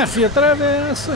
É, filha, atravessa.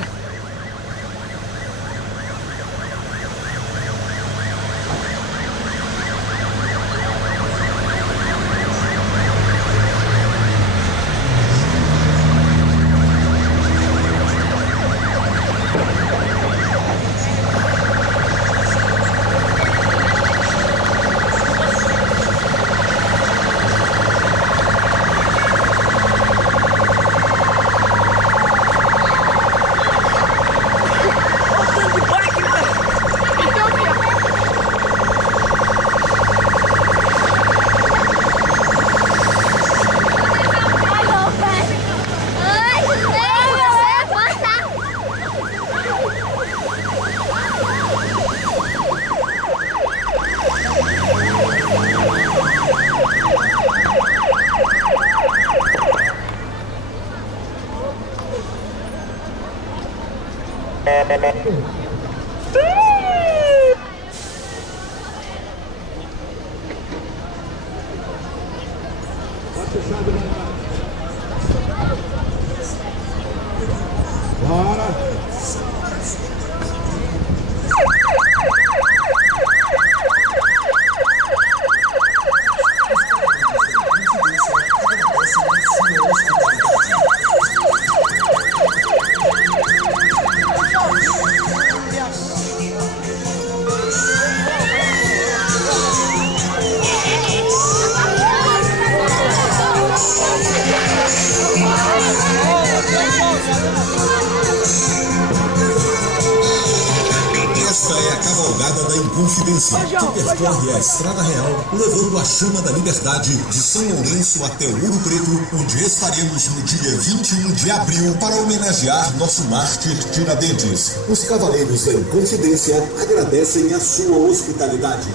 Inconfidência, que percorre a Estrada Real, levando a chama da liberdade de São Lourenço até Ouro Preto, onde estaremos no dia 21 de abril para homenagear nosso mártir Tiradentes. Os Cavaleiros da Inconfidência agradecem a sua hospitalidade.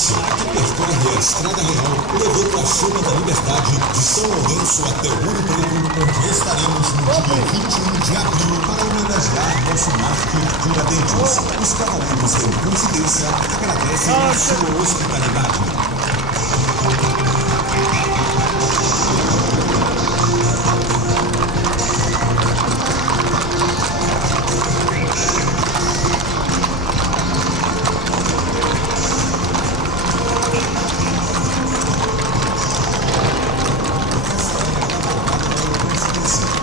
Que percorre a Estrada Real, levando a chama da liberdade de São Lourenço até Ouro Preto, onde estaremos no dia 21 de abril para homenagear nosso mártir Tiradentes. Os Cavaleiros da Inconfidência agradecem a sua hospitalidade.